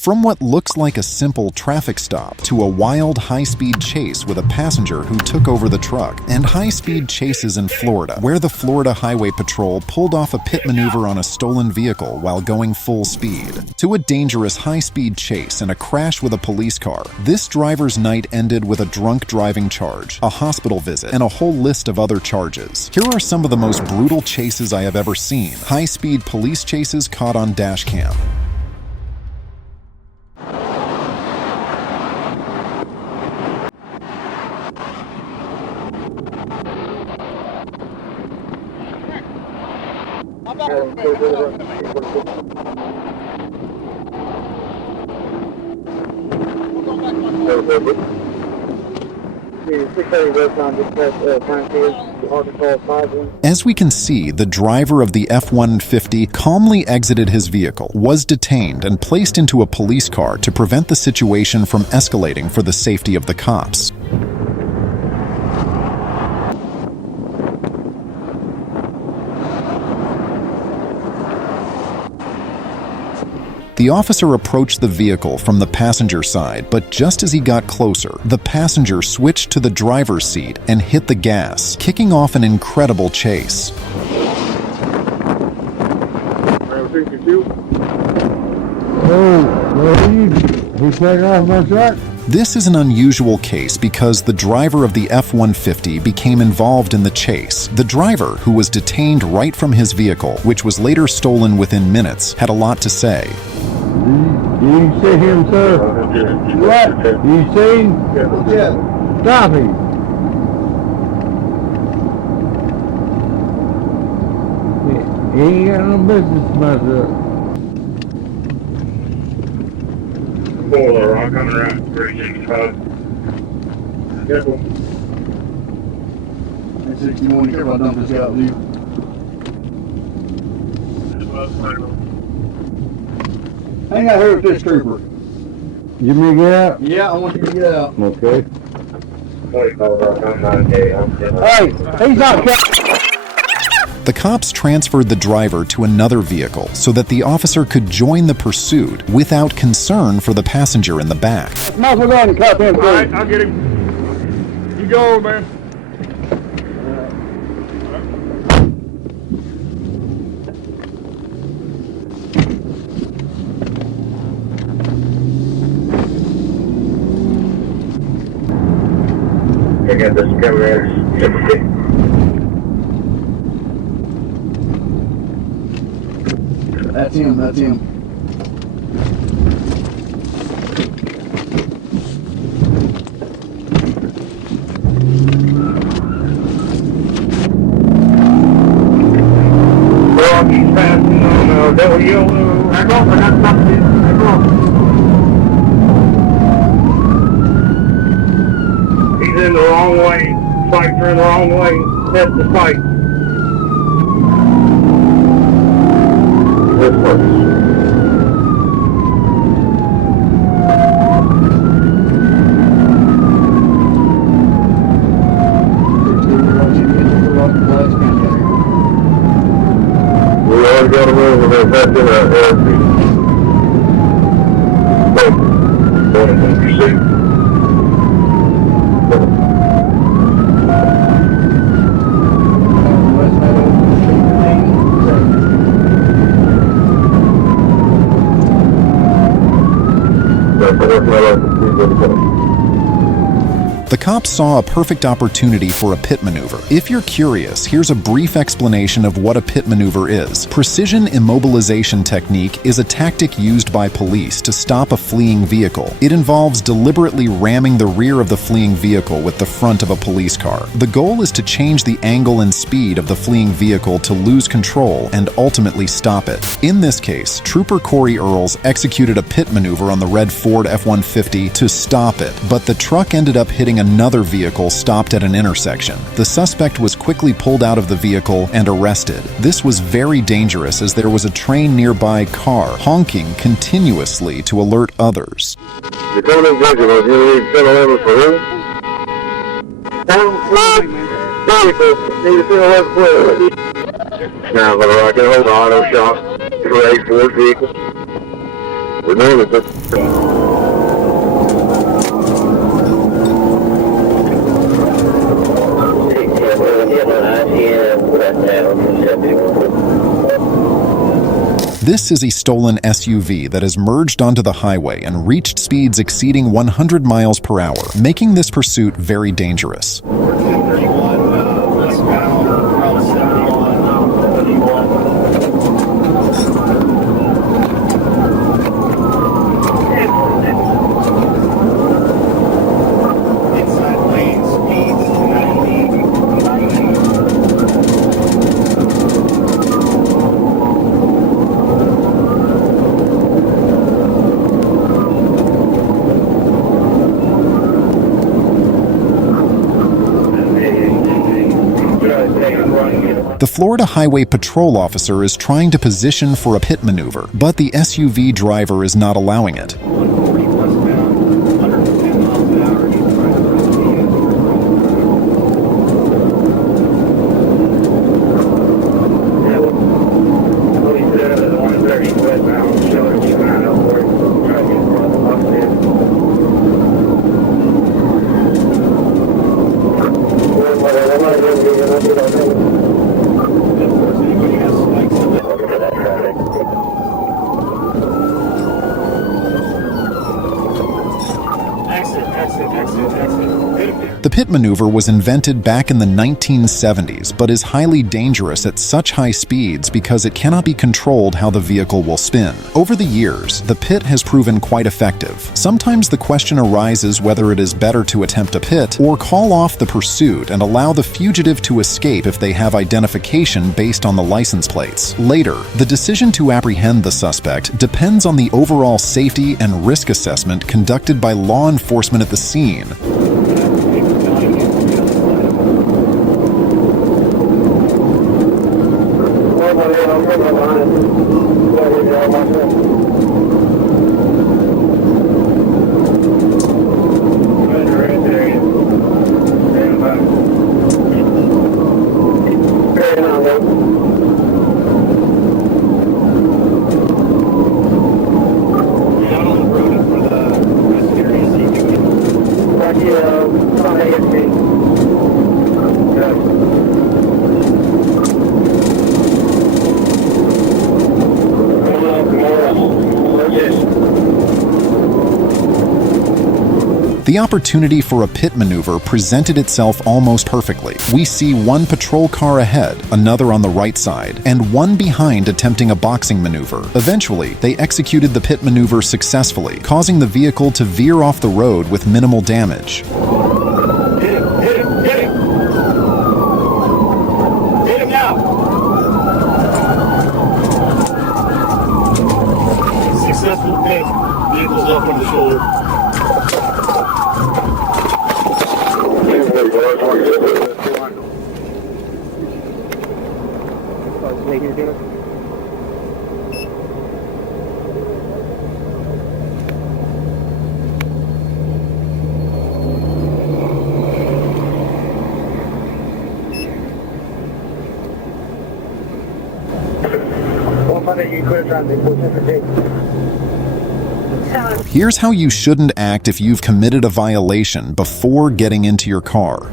From what looks like a simple traffic stop to a wild high-speed chase with a passenger who took over the truck, and high-speed chases in Florida, where the Florida Highway Patrol pulled off a pit maneuver on a stolen vehicle while going full speed, to a dangerous high-speed chase and a crash with a police car. This driver's night ended with a drunk driving charge, a hospital visit, and a whole list of other charges. Here are some of the most brutal chases I have ever seen. High-speed police chases caught on Dashcam. As we can see, the driver of the F-150 calmly exited his vehicle, was detained, and placed into a police car to prevent the situation from escalating for the safety of the cops. The officer approached the vehicle from the passenger side, but just as he got closer, the passenger switched to the driver's seat and hit the gas, kicking off an incredible chase. This is an unusual case because the driver of the F-150 became involved in the chase. The driver, who was detained right from his vehicle, which was later stolen within minutes, had a lot to say. You see him, sir? What? You see him? Yeah. Stop him. He ain't got no business to mess up. Boiler rock coming around 365. Careful. 61, careful, I dump this out with you. Hang out here with this trooper. You me get out? Yeah, I want you to get out. Okay. Hey, he's not. The cops transferred the driver to another vehicle so that the officer could join the pursuit without concern for the passenger in the back. Might as well go ahead and cuff him. All right, I'll get him. You go, man. I got this camera. That's him, that's him. Well, he's passing on double yellow. Back off, I got something. Back off. He's in the wrong way. Spikes are in the wrong way. That's the spike. This works. We already got a move with that in our airspeed. Going into pursuit. The cops saw a perfect opportunity for a pit maneuver. If you're curious, here's a brief explanation of what a pit maneuver is. Precision immobilization technique is a tactic used by police to stop a fleeing vehicle. It involves deliberately ramming the rear of the fleeing vehicle with the front of a police car. The goal is to change the angle and speed of the fleeing vehicle to lose control and ultimately stop it. In this case, Trooper Corey Earls executed a pit maneuver on the red Ford F-150 to stop it, but the truck ended up hitting another vehicle stopped at an intersection. The suspect was quickly pulled out of the vehicle and arrested. This was very dangerous as there was a train nearby car honking continuously to alert others. You're coming in visual. Do you need 711 for who? Need a 711 for who? Now, but I can hold the auto shop for a Ford vehicle. We're doing it. This is a stolen SUV that has merged onto the highway and reached speeds exceeding 100 miles per hour, making this pursuit very dangerous. The Florida Highway Patrol officer is trying to position for a pit maneuver, but the SUV driver is not allowing it. The pit maneuver was invented back in the 1970s, but is highly dangerous at such high speeds because it cannot be controlled how the vehicle will spin. Over the years, the pit has proven quite effective. Sometimes the question arises whether it is better to attempt a pit or call off the pursuit and allow the fugitive to escape if they have identification based on the license plates. Later, the decision to apprehend the suspect depends on the overall safety and risk assessment conducted by law enforcement at the scene. The opportunity for a pit maneuver presented itself almost perfectly. We see one patrol car ahead, another on the right side, and one behind attempting a boxing maneuver. Eventually, they executed the pit maneuver successfully, causing the vehicle to veer off the road with minimal damage. Hit him! Hit him! Hit him! Hit him now! Successful pit. Vehicle's up on the shoulder. Here's how you shouldn't act if you've committed a violation before getting into your car.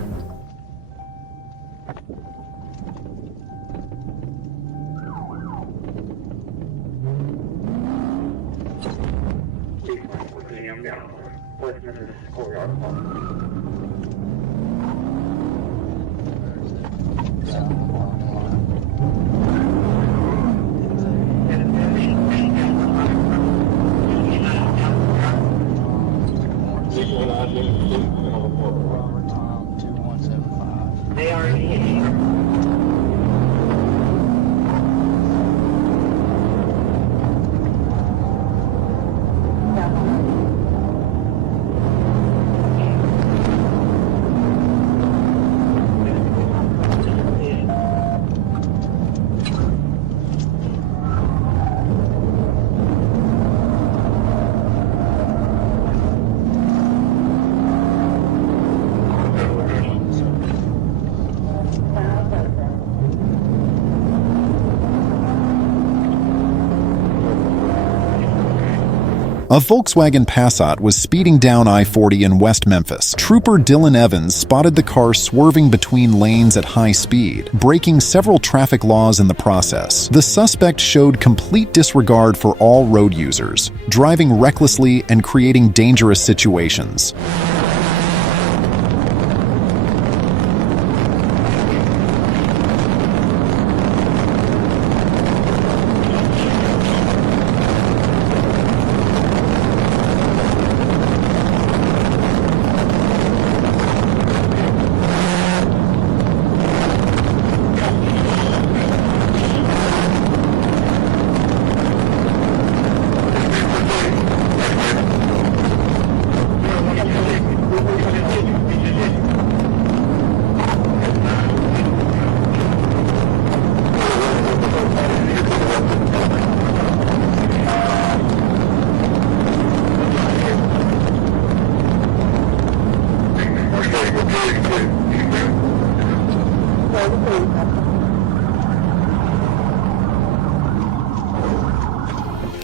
A Volkswagen Passat was speeding down I-40 in West Memphis. Trooper Dylan Evans spotted the car swerving between lanes at high speed, breaking several traffic laws in the process. The suspect showed complete disregard for all road users, driving recklessly and creating dangerous situations.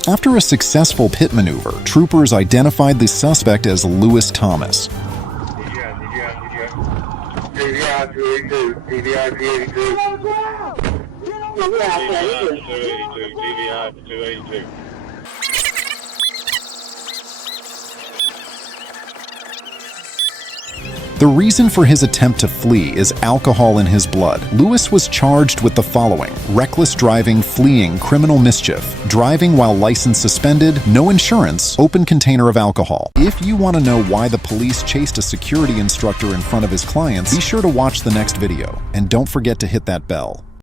After a successful pit maneuver, troopers identified the suspect as Lewis Thomas. The reason for his attempt to flee is alcohol in his blood. Lewis was charged with the following: reckless driving, fleeing, criminal mischief, driving while license suspended, no insurance, open container of alcohol. If you want to know why the police chased a security instructor in front of his clients, be sure to watch the next video, and don't forget to hit that bell.